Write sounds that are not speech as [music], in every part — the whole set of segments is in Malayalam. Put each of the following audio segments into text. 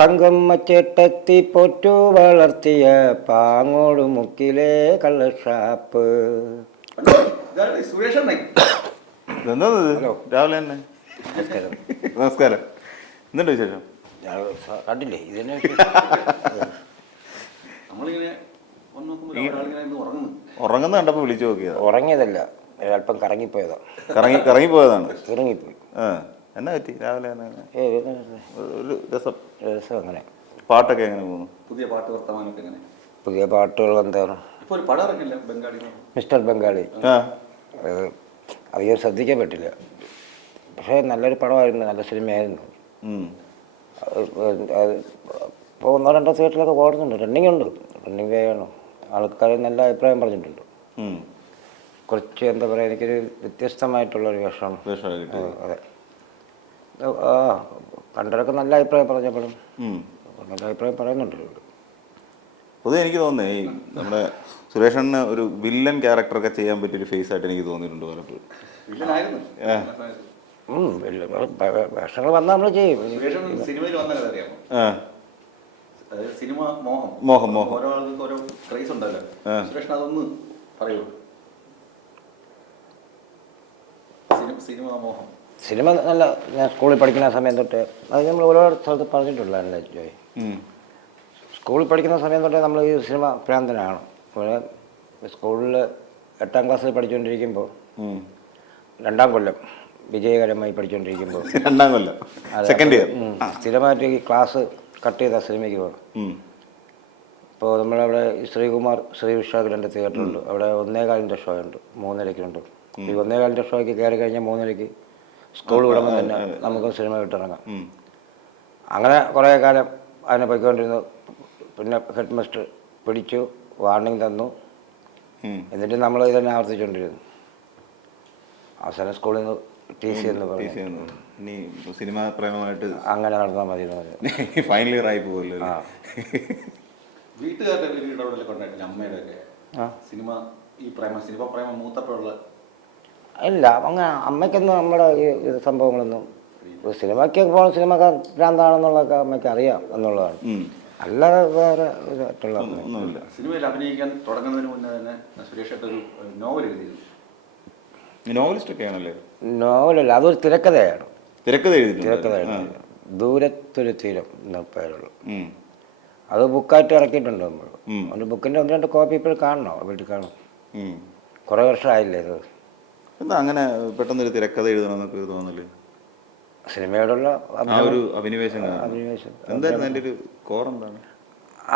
തങ്കമ്മ ചേട്ടത്തി പൊറ്റു വളർത്തിയ പാങ്ങോട് മുക്കിലെ കള്ളഷാപ്പ്? രാവിലെ തന്നെ. നമസ്കാരം. നമസ്കാരം. എന്തുണ്ട് വിശേഷം? ഞാൻ കണ്ടില്ലേ? ഇതന്നെ ഉറങ്ങുന്നു. ഉറങ്ങുന്ന കണ്ടപ്പോ വിളിച്ചു നോക്കിയതാ. ഉറങ്ങിയതല്ല അല്പം കറങ്ങിപ്പോയതാ. കറങ്ങി കറങ്ങിപ്പോയതാണ്. ഇറങ്ങിപ്പോയി ആ. എന്നാ പറ്റി? രാവിലെ? ഒരു- ഒരു രസം. രസം അങ്ങനെ. പാട്ടൊക്കെ എങ്ങനെ പോകുന്നു? പുതിയ പാട്ട് വർത്തമാനമൊക്കെ എങ്ങനെ? പുതിയ പാട്ടുകൾ എന്താണ് ഇപ്പോൾ ഒരു പടം ഇറങ്ങില്ല ബംഗാളി മിസ്റ്റർ ബംഗാളി. അധികം ശ്രദ്ധിക്കാൻ പറ്റില്ല പക്ഷേ നല്ലൊരു പടമായിരുന്നു നല്ല സിനിമയായിരുന്നു. ഇപ്പോൾ ഒന്നോ രണ്ടോ തിയേറ്ററിലൊക്കെ ഓടുന്നുണ്ട്. റണ്ണിങ് ഉണ്ട്. റണ്ണിങ് വേണം ആൾക്കാർ നല്ല അഭിപ്രായം പറഞ്ഞിട്ടുണ്ട്. ഉം. കുറച്ച് എന്താ പറയുക എനിക്കൊരു വ്യത്യസ്തമായിട്ടുള്ളൊരു ആ, അതെ. ആ കണ്ടവരൊക്കെ നല്ല അഭിപ്രായം പറഞ്ഞപ്പോഴും. നല്ല അഭിപ്രായം പറയുന്നുണ്ട് പൊതുവെ എനിക്ക് തോന്നുന്നേ ഈ നമ്മുടെ സുരേഷണ്ണന് ഒരു വില്ലൻ ക്യാരക്ടറൊക്കെ ചെയ്യാൻ പറ്റിയൊരു ഫേസ് ആയിട്ട് എനിക്ക് തോന്നിയിട്ടുണ്ട് പലപ്പോഴും. വേഷങ്ങൾ വന്നാൽ നമ്മൾ ചെയ്യും. സുരേഷ് സിനിമയിൽ വന്ന കഥ അറിയാമോ സിനിമ മോഹം. മോഹം, മോഹം. ഓരോ ആൾക്ക് ഓരോ ക്രൈസ് ഉണ്ടല്ലോ. സുരേഷൻ അതൊന്ന് പറയൂ. സിനിമ സിനിമ മോഹം. സിനിമ നല്ല ഞാൻ സ്കൂളിൽ പഠിക്കുന്ന സമയം തൊട്ട് അത് നമ്മൾ ഒരുപാട് സ്ഥലത്ത് പറഞ്ഞിട്ടുള്ളതല്ലേ ജോയ്. സ്കൂളിൽ പഠിക്കുന്ന സമയം തൊട്ടേ നമ്മൾ ഈ സിനിമ ഭ്രാന്തനാണ് ഇവിടെ സ്കൂളിൽ എട്ടാം ക്ലാസ്സിൽ പഠിച്ചുകൊണ്ടിരിക്കുമ്പോൾ രണ്ടാം കൊല്ലം വിജയകരമായി പഠിച്ചുകൊണ്ടിരിക്കുമ്പോൾ [laughs] രണ്ടാം കൊല്ലം. സെക്കൻഡ് ഇയർ സ്ഥിരമായിട്ട് ഈ ക്ലാസ് കട്ട് ചെയ്ത സിനിമയ്ക്ക് പോകണം ഇപ്പോൾ നമ്മളവിടെ ശ്രീകുമാർ ശ്രീ വിശാഖിന്റെ തിയേറ്ററുണ്ട് അവിടെ ഒന്നേകാലിന്റെ ഷോ ഉണ്ട്. മൂന്നരയ്ക്കുണ്ട് ഈ ഒന്നേകാലിന്റെ ഷോയ്ക്ക് കയറി കഴിഞ്ഞാൽ മൂന്നരയ്ക്ക് സ്കൂൾ വിടുമ്പോൾ തന്നെ നമുക്ക് സിനിമ വിട്ടിറങ്ങാം. അങ്ങനെ കുറേ കാലം അതിനെ പോയിക്കൊണ്ടിരുന്നു. പിന്നെ ഹെഡ് മാസ്റ്റർ പിടിച്ചു വാർണിംഗ് തന്നു. എന്നിട്ട് നമ്മൾ ഇതന്നെ ആവർത്തിച്ചുകൊണ്ടിരുന്നു അവസാനം സ്കൂളിൽ നിന്ന് ടി സി എന്ന് പറഞ്ഞു. ഇനി സിനിമ പ്രേമമായിട്ട് അങ്ങനെ നടന്നാൽ മതി എന്ന് പറഞ്ഞു. [laughs] ഫൈനൽ ഇയർ ആയി പോകുമല്ലോ വീട്ടുകാരുടെ അമ്മയുടെ സിനിമ ഈ പ്രേമ സിനിമ പ്രേമം മൂത്തപ്പോഴുള്ള ഇല്ല അങ്ങനെ അമ്മയ്ക്കൊന്നും നമ്മുടെ ഈ ഇത് സംഭവങ്ങളൊന്നും ഒരു സിനിമയ്ക്ക് പോകുന്ന സിനിമ ഭ്രാന്താണെന്നുള്ളതൊക്കെ അമ്മയ്ക്ക് അറിയാം എന്നുള്ളതാണ്. അല്ലാതെ വേറെ ഇതായിട്ടുള്ള സിനിമയിൽ അഭിനയിക്കാൻ തുടങ്ങുന്നതിന് മുന്നേ തന്നെ സുരേഷ് ഒരു നോവൽ എഴുതിയിരുന്നു. നോവലിസ്റ്റ് ഒക്കെ ആണല്ലേ നോവലല്ല അതൊരു തിരക്കഥയാണ്. തിരക്കഥ എഴുതി തിരക്കഥയാണ് ദൂരത്തൊരു തീരം എന്ന പേരുള്ളൂ അത് ബുക്കായിട്ട് ഇറക്കിയിട്ടുണ്ട് നമ്മൾ. ഒരു ബുക്കിന്റെ ഒന്ന് രണ്ട് കോപ്പി ഇപ്പോൾ കാണണോ വീട്ടിൽ കാണും. കുറേ വർഷമായില്ലേ ഇത്? എന്താ അങ്ങനെ പെട്ടെന്നൊരു തിരക്കഥ എഴുതണമെന്നൊക്കെ തോന്നൽ? സിനിമയോടുള്ള ആ ഒരു അഭിനിവേശം. എന്തായിരുന്നു അതിന്റെ ഒരു കോർ എന്താണ്?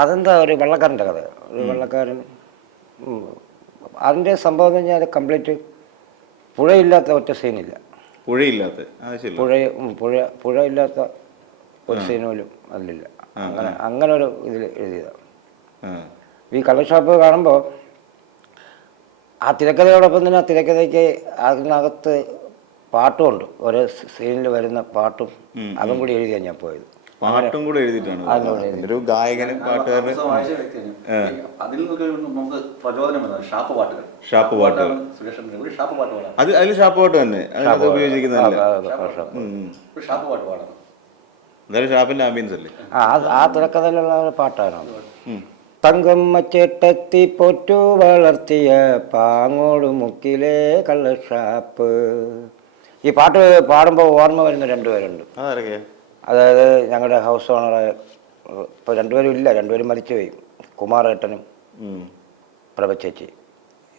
അതെന്താ ഒരു വെള്ളക്കാരന്റെ കഥ. ഒരു വെള്ളക്കാരൻ അതിന്റെ സംഭവം എന്ന് പറഞ്ഞാൽ കംപ്ലീറ്റ് പുഴയില്ലാത്ത ഒറ്റ സീനില്ല. പുഴയില്ലാത്ത. പുഴ പുഴ പുഴ ഇല്ലാത്ത ഒരു സീൻ പോലും അതിലില്ല. അങ്ങനെ അങ്ങനെ ഒരു ഇതിൽ എഴുതിയതാണ്. ഈ കള്ളഷാപ്പ് കാണുമ്പോൾ ആ തിരക്കഥയോടൊപ്പം തന്നെ ആ തിരക്കഥയ്ക്ക് അതിനകത്ത് പാട്ടുമുണ്ട്. ഒരു സീനിൽ വരുന്ന പാട്ടും അതും കൂടി എഴുതിയാണ് ഞാൻ പോയത്. പാട്ടും കൂടെ എഴുതിയിട്ടാണ്. ഒരു ഗായകനും പാട്ടുകാരനും അതിൽ നമുക്ക് പ്രചോദനം വന്നത് ഷാപ്പ് പാട്ടുകൾ. ഷാപ്പ് പാട്ടുകൾ. സുരേഷ് ഷാപ്പ് പാട്ട് അത് അതിൽ ഷാപ്പ് പാട്ട് തന്നെ. ഷാപ്പ് പാട്ട്. പാടണം. എന്തായാലും ഷാപ്പിന്റെ ആംബിയൻസ് അല്ലേ? ആ ആ തിരക്കഥയിലുള്ള പാട്ടാണ്. തങ്കമ്മ ചേട്ടത്തി പൊറ്റു വളർത്തിയ പാങ്ങോട് മുക്കിലെ കള്ളഷാപ്പ്. ഈ പാട്ട് പാടുമ്പോൾ ഓർമ്മ വരുന്ന രണ്ടുപേരുണ്ട്. അതായത് ഞങ്ങളുടെ ഹൗസ് ഓണർ ഇപ്പോൾ രണ്ടുപേരും ഇല്ല രണ്ടുപേരും മരിച്ചുപോയി കുമാറേട്ടനും പ്രഭച്ചേച്ചി പ്രഭ ചേച്ചി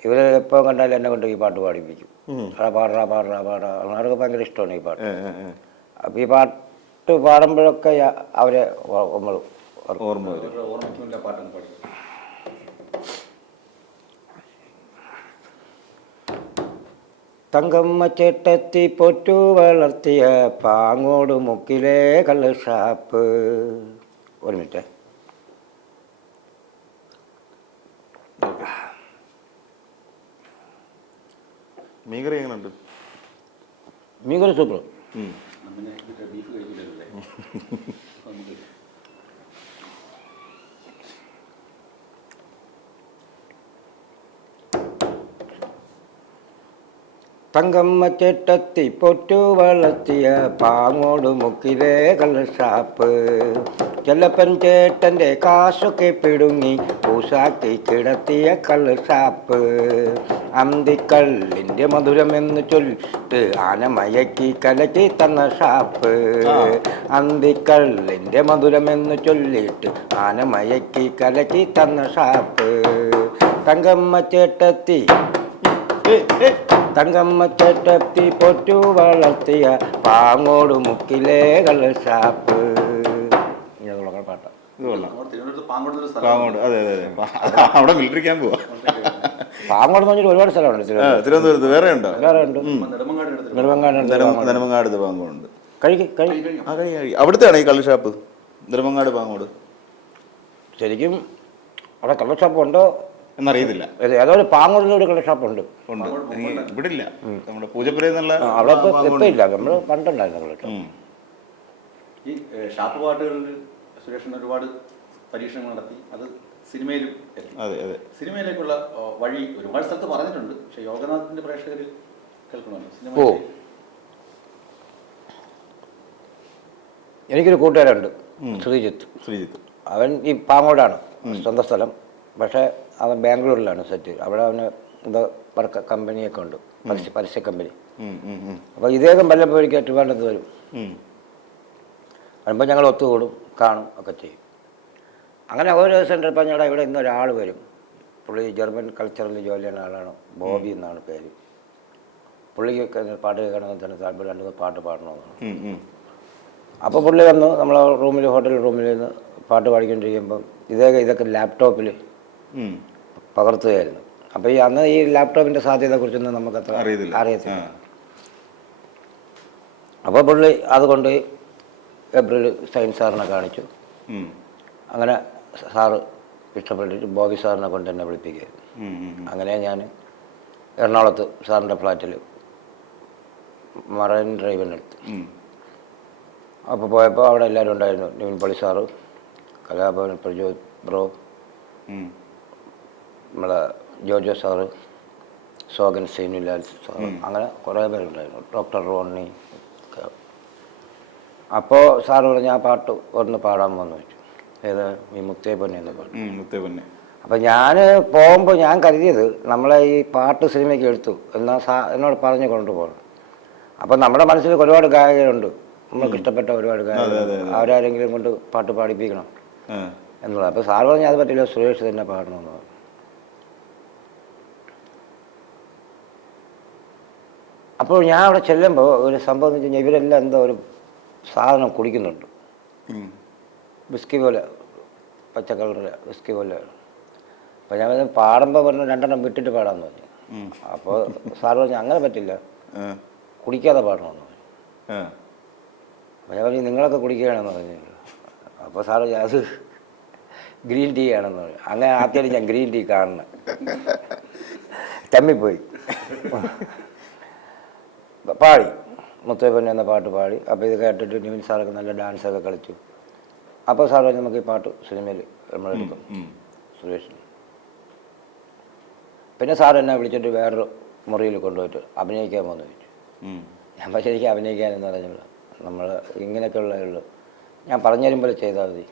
ഇവർ എപ്പോൾ കണ്ടാലും എന്നെ കൊണ്ട് ഈ പാട്ട് പാടിപ്പിക്കും. പാടറാ പാടറാ പാടാ അവർക്ക് ഭയങ്കര ഇഷ്ടമാണ് ഈ പാട്ട്. അപ്പോൾ ഈ പാട്ട് പാടുമ്പോഴൊക്കെ അവരെ നമ്മൾ. ഓർമ്മ വരും. അവരുടെ ഓർമ്മയ്ക്ക് വേണ്ടി ആ പാട്ടൊന്ന് പാടി തങ്കമ്മ ചേട്ടത്തി പൊറ്റു വളർത്തിയ പാങ്ങോട് മുക്കിലെ കള്ള് ഷാപ്പ്. ഒരു മിനിറ്റ്. മീകറി എങ്ങനെയുണ്ട് മീകറി സൂപ്പർ. ബീഫ് കഴിക്കില്ലല്ലേ [laughs] തങ്കമ്മ ചേട്ടത്തി പൊറ്റു വളർത്തിയ പാങ്ങോട് മുക്കിലെ കള്ളഷാപ്പ് ചെല്ലപ്പൻ ചേട്ടന്റെ കാശൊക്കെ പിടുങ്ങി പൂസാക്കി കിടത്തിയ കള്ളഷാപ്പ് അന്തിക്കള്ളിന്റെ മധുരം എന്ന് ചൊല്ലിട്ട് ആനമയക്കി കലക്കി തന്ന ഷാപ്പ്. അന്തിക്കള്ളിന്റെ മധുരമെന്ന് ചൊല്ലിട്ട് ആനമയക്കി കലക്കി തന്ന ഷാപ്പ്. തങ്കമ്മ ചേട്ടത്തി. ചേട്ടത്തി പൊറ്റു വളർത്തിയ പാങ്ങോട് മുക്കിലേകൾ കള്ള്. ഷാപ്പ് ഇങ്ങനെയുള്ള പാട്ടാണ് പാങ്ങോട് പാങ്ങോട് അതെ അതെ [laughs] അവിടെ മിലിറ്ററി ക്യാമ്പ് പോവാ. പാങ്ങോട് എന്ന് പറഞ്ഞിട്ട് ഒരുപാട് സ്ഥലമുണ്ട് തിരുവനന്തപുരത്ത്. വേറെ ഉണ്ടോ? വേറെ ഉണ്ട്. നെടുമങ്ങാട് കഴി അവിടുത്തെയാണ് ഈ കള്ള് ഷാപ്പ്? നെടുമങ്ങാട് പാങ്ങോട്. ശരിക്കും അവിടെ കള്ള് ഷാപ്പ് ഉണ്ടോ? എന്നറിയത്തില്ല. ഏത് ഒരു പാങ്ങോടിലൊരു കള്ള് ഷാപ്പ് ഉണ്ട്. ഉണ്ട് എനിക്ക് ഇവിടെ ഇല്ല നമ്മുടെ പൂജപ്പുര എന്നുള്ള അവിടെ ഇപ്പൊ ഇപ്പൊ ഇല്ല. നമ്മൾ പണ്ടുണ്ടായിരുന്നു കള്ള് ഷാപ്പ്. ഉം. ഈ ഏഹ്, ഷാപ്പ് പാട്ടുകളിൽ സുരേഷൻ ഒരുപാട് പരീക്ഷണങ്ങൾ നടത്തി. അത് സിനിമയിലും എത്തി. അതെ അതെ. സിനിമയിലേക്കുള്ള ആ, വഴി ഒരുപാട് സ്ഥലത്ത് പറഞ്ഞിട്ടുണ്ട്. പക്ഷെ യോഗനാഥിന്റെ പ്രേക്ഷകരിൽ കേൾക്കണമല്ലോ. സിനിമ ഓ. എനിക്കൊരു കൂട്ടുകാരുണ്ട് ശ്രീജിത്ത്. ശ്രീജിത്ത്. അവൻ ഈ പാങ്ങോടാണ്. സ്വന്തം സ്ഥലം. പക്ഷേ അവൻ ബാംഗ്ലൂരിലാണ് സെറ്റ്. അവിടെ അവന് എന്തോ വർക്ക് കമ്പനിയൊക്കെ ഉണ്ട്. പരസ്യ പരസ്യ കമ്പനി. അപ്പോൾ ഇദ്ദേഹം വല്ലപ്പോഴേക്കും ട്രിവാൻഡ്രത്ത് വരും. വരുമ്പോൾ ഞങ്ങൾ ഒത്തുകൂടും കാണും ഒക്കെ ചെയ്യും. അങ്ങനെ ഓരോ ദിവസം ചിലപ്പോൾ ഞങ്ങളുടെ ഇവിടെ ഇന്ന് ഒരാൾ വരും. പുള്ളി ജർമ്മൻ കൾച്ചറിൽ ജോലി ചെയ്യുന്ന ആളാണ്. ബോബി എന്നാണ് പേര്. പുള്ളിക്ക് പാട്ട് കേൾക്കണമെന്ന് തന്നെ താല്പര്യം രണ്ട് പാട്ട് പാടണമെന്നാണ്. അപ്പോൾ പുള്ളി വന്ന് നമ്മൾ റൂമിൽ ഹോട്ടൽ റൂമിൽ നിന്ന് പാട്ട് പാടിക്കൊണ്ടിരിക്കുമ്പം ഇതേ ഇതൊക്കെ ലാപ്ടോപ്പിൽ. പകർത്തുകയായിരുന്നു. അപ്പോൾ ഈ അന്ന് ഈ ലാപ്ടോപ്പിന്റെ സാധ്യതയെക്കുറിച്ചൊന്നും നമുക്ക് അത്ര അറിയത്തില്ല. അറിയത്തില്ല. അപ്പോൾ പുള്ളി അതുകൊണ്ട് ഏപ്രിൽ സയൻസ് സാറിനെ കാണിച്ചു. അങ്ങനെ സാറ് ഇഷ്ടപ്പെട്ടിട്ട് ബോബി സാറിനെ കൊണ്ട് എന്നെ വിളിപ്പിക്കുക ഉം, ഉം, ഉം. അങ്ങനെ ഞാൻ എറണാകുളത്ത് സാറിന്റെ ഫ്ലാറ്റിൽ മറൈൻ ഡ്രൈവിനടുത്ത്. അപ്പോൾ പോയപ്പോൾ അവിടെ എല്ലാവരും ഉണ്ടായിരുന്നു. നിവിൻ പള്ളി സാറ് കലാഭവൻ പ്രജോത് ബ്രോ. നമ്മളെ ജോജോ സാറ് സോഗൻ സീനുലാൽ സാർ അങ്ങനെ കുറേ പേരുണ്ടായിരുന്നു. ഡോക്ടർ റോണി അപ്പോൾ സാറ് പറഞ്ഞ് ആ പാട്ട് ഒന്ന് പാടാൻ വന്നു വെച്ചു. ഏത്? ഈ മുത്തേ പൊന്നെ എന്ന പാട്ട്. ഉം, മുത്തേ പൊന്നെ. അപ്പം ഞാൻ പോകുമ്പോൾ ഞാൻ കരുതിയത് നമ്മളെ ഈ പാട്ട് സിനിമയ്ക്ക് എടുത്തു. എന്നാൽ സാ എന്നോട് പറഞ്ഞു കൊണ്ടുപോകണം. അപ്പം നമ്മുടെ മനസ്സിൽ ഒരുപാട് ഗായകരുണ്ട്. നമുക്ക് ഇഷ്ടപ്പെട്ട ഒരുപാട് ഗായകർ അവരാരെങ്കിലും കൊണ്ട് പാട്ട് പാടിപ്പിക്കണം. എന്നുള്ളത്. അപ്പോൾ സാർ പറഞ്ഞാൽ അത് പറ്റില്ല സുരേഷ് തന്നെ പാടണമെന്ന് പറഞ്ഞു. അപ്പോൾ ഞാൻ അവിടെ ചെല്ലുമ്പോൾ ഒരു സംഭവം എന്ന് വെച്ച് കഴിഞ്ഞാൽ ഇവരെല്ലാം എന്തോ ഒരു സാധനം കുടിക്കുന്നുണ്ട്. ബിസ്കി പോലെ പച്ച കളറിൽ വിസ്കി പോലെ. അപ്പോൾ ഞാൻ പറഞ്ഞു, പാടുമ്പോൾ പറഞ്ഞു രണ്ടെണ്ണം വിട്ടിട്ട് പാടാമെന്ന് പറഞ്ഞു. അപ്പോൾ സാർ പറഞ്ഞു അങ്ങനെ പറ്റില്ല. കുടിക്കാതെ പാടണമെന്ന് പറഞ്ഞു. അപ്പോൾ ഞാൻ പറഞ്ഞു നിങ്ങളൊക്കെ കുടിക്കുകയാണെന്ന് പറഞ്ഞു. അപ്പോൾ സാറ് ഞാൻ അത് ഗ്രീൻ ടീ ആണെന്ന് പറഞ്ഞു. അങ്ങനെ ആദ്യമായിട്ട് ഞാൻ ഗ്രീൻ ടീ കാണുന്നത്. [laughs] തമ്മിപ്പോയി. പാടി. മുത്തേപ്പൻ എന്ന പാട്ട് പാടി. അപ്പോൾ ഇത് കേട്ടിട്ട് നിവിൻ സാറൊക്കെ നല്ല ഡാൻസൊക്കെ കളിച്ചു. അപ്പോൾ സാർ പറഞ്ഞു നമുക്ക് ഈ പാട്ട് സിനിമയിൽ നമ്മളെടുക്കും. സുരേഷ്. പിന്നെ സാർ എന്നെ വിളിച്ചിട്ട് വേറൊരു മുറിയിൽ കൊണ്ടുപോയിട്ട് അഭിനയിക്കാൻ പോകുന്നു ചോദിച്ചു. ഞാൻ പക്ഷേ എനിക്ക് അഭിനയിക്കാൻ എന്ന് പറഞ്ഞില്ല. നമ്മൾ ഇങ്ങനെയൊക്കെയുള്ള ഉള്ളു. ഞാൻ പറഞ്ഞു തരുമ്പോൾ ചെയ്താൽ മതി.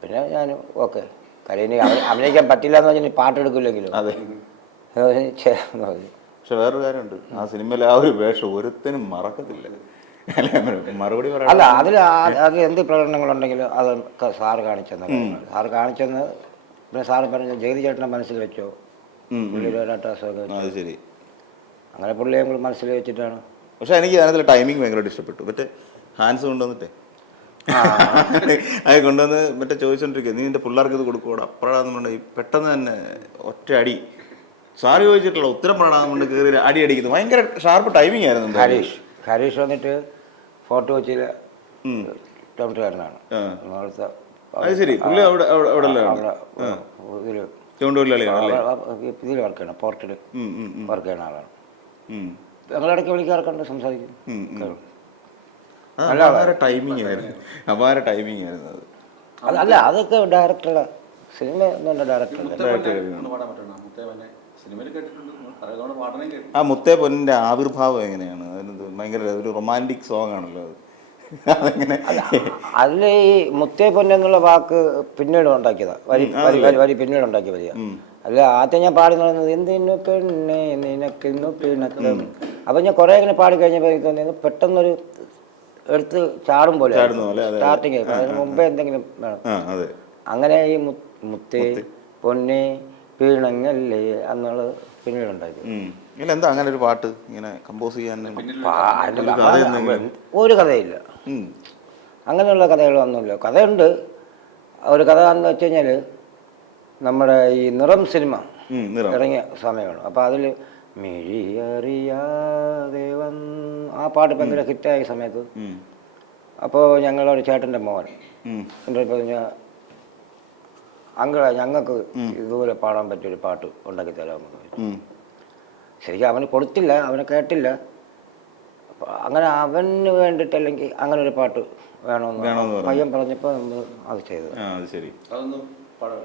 പിന്നെ ഞാൻ ഓക്കെ. കാര്യം ഇനി അഭിനയിക്കാൻ പറ്റില്ല എന്ന് പറഞ്ഞാൽ പാട്ടെടുക്കില്ലെങ്കിലും? അതെ. എന്ന് പറഞ്ഞു. പക്ഷെ വേറൊരു കാര്യമുണ്ട്. ആ സിനിമയിലെ ആ ഒരു വേഷം ഒരുത്തനും മറക്കത്തില്ല. മറുപടി അല്ല അതിൽ അതിൽ എന്ത് പ്രകടനങ്ങളുണ്ടെങ്കിലും അത് സാറ് കാണിച്ചെന്ന് സാറ് കാണിച്ചെന്ന് പിന്നെ സാറ് പറഞ്ഞ ജഗതി ചേട്ടനെ മനസ്സിൽ വെച്ചോ? അത് ശരി. അങ്ങനെ പുള്ളിയെ മനസ്സിൽ വെച്ചിട്ടാണ്. പക്ഷെ എനിക്ക് അതിനകത്ത് ടൈമിങ് ഭയങ്കരമായിട്ട് ഇഷ്ടപ്പെട്ടു. മറ്റേ ഹാൻസ് കൊണ്ടുവന്നിട്ടേ. അത് കൊണ്ടുവന്ന് മറ്റേ ചോദിച്ചോണ്ടിരിക്കുക നീ നിന്റെ പിള്ളേർക്ക് ഇത് കൊടുക്കൂടാ അപ്പഴാന്ന് പെട്ടെന്ന് തന്നെ ഒറ്റ അടി സാറി ചോദിച്ചിട്ടുള്ള ഉത്തരം പറയണമെന്ന് കൊണ്ട് കയറി അടി അടിക്കുന്നു. ഭയങ്കര ഷാർപ്പ് ടൈമിംഗ് ആയിരുന്നു ഹരീഷ് ഹരീഷ് വന്നിട്ട് ഫോട്ടോ കൊച്ചിയിലെ അത് ശരി. പുള്ളി അവിടെ അവിടെ ഇതിൽ വർക്ക് ചെയ്യണം. പോർട്ടിൽ. വർക്ക് ചെയ്യുന്ന ആളാണ്. ഞങ്ങളിടയ്ക്ക് വിളിക്കാറൊക്കെ സംസാരിക്കും. ടൈമിംഗ് ആയിരുന്നു. അപാര ടൈമിംഗ് ആയിരുന്നു അത്. അത് അല്ല അതൊക്കെ ഡയറക്ടറുടെ സിനിമ എന്നെ ആ മുത്തേ പൊന്നിന്റെ ആവിർഭാവം എങ്ങനെയാണ്? അതിനത് ഭയങ്കര ഒരു റൊമാന്റിക് സോങ് ആണല്ലോ അത്. അതെങ്ങനെ? അതിൽ ഈ മുത്തേ പൊന്നെന്നുള്ള വാക്ക് പിന്നീട് ഉണ്ടാക്കിയതാ. വരി വരി വരി പിന്നീട് ഉണ്ടാക്കിയ വരിക അല്ല ആദ്യം ഞാൻ പാടി നടന്നത് എന്തിനു പെണ്ണെ നിനക്കിന്നു പിണക്കം. അപ്പൊ ഞാൻ കൊറേ ഇങ്ങനെ പാടി കഴിഞ്ഞപ്പോൾ എനിക്ക് തോന്നിയത് പെട്ടെന്നൊരു എടുത്ത് ചാടും പോലെ. സ്റ്റാർട്ടിങ് അതിന് മുമ്പേ എന്തെങ്കിലും വേണം. അതെ. അങ്ങനെ ഈ മുത്തേ. പൊന്നെ പിണങ്ങല്ലേ? അന്നുള്ള പിന്നീട് ഉണ്ടാക്കി ഇല്ല എന്താ അങ്ങനെ ഒരു പാട്ട് ഇങ്ങനെ കമ്പോസ് ചെയ്യാൻ? ഒരു കഥയില്ല. അങ്ങനെയുള്ള കഥകളൊന്നുമില്ല. കഥയുണ്ട്. ഒരു കഥ എന്ന് വെച്ച് കഴിഞ്ഞാൽ നമ്മുടെ ഈ നിറം സിനിമ ഇറങ്ങിയ സമയമാണ്. അപ്പോൾ അതിൽ മിഴിയറിയാതെ ആ പാട്ട് ഭയങ്കര ഹിറ്റായ സമയത്ത് അപ്പോ അപ്പോൾ ഞങ്ങളൊരു ചേട്ടന്റെ മോൻ. എന്റെ അങ്ങനെ ഞങ്ങൾക്ക് ഇതുപോലെ പാടാൻ പറ്റിയൊരു പാട്ട് ഉണ്ടാക്കി തരാമെന്ന് ശരിക്കും അവന് കൊടുത്തില്ല അവനെ കേട്ടില്ല. അങ്ങനെ അവന് വേണ്ടിട്ട് അല്ലെങ്കിൽ അങ്ങനെ ഒരു പാട്ട് വേണമെന്ന് പയ്യൻ പറഞ്ഞപ്പോ നമ്മൾ അത് ചെയ്തു ശരി. അതൊന്നും പാടാൻ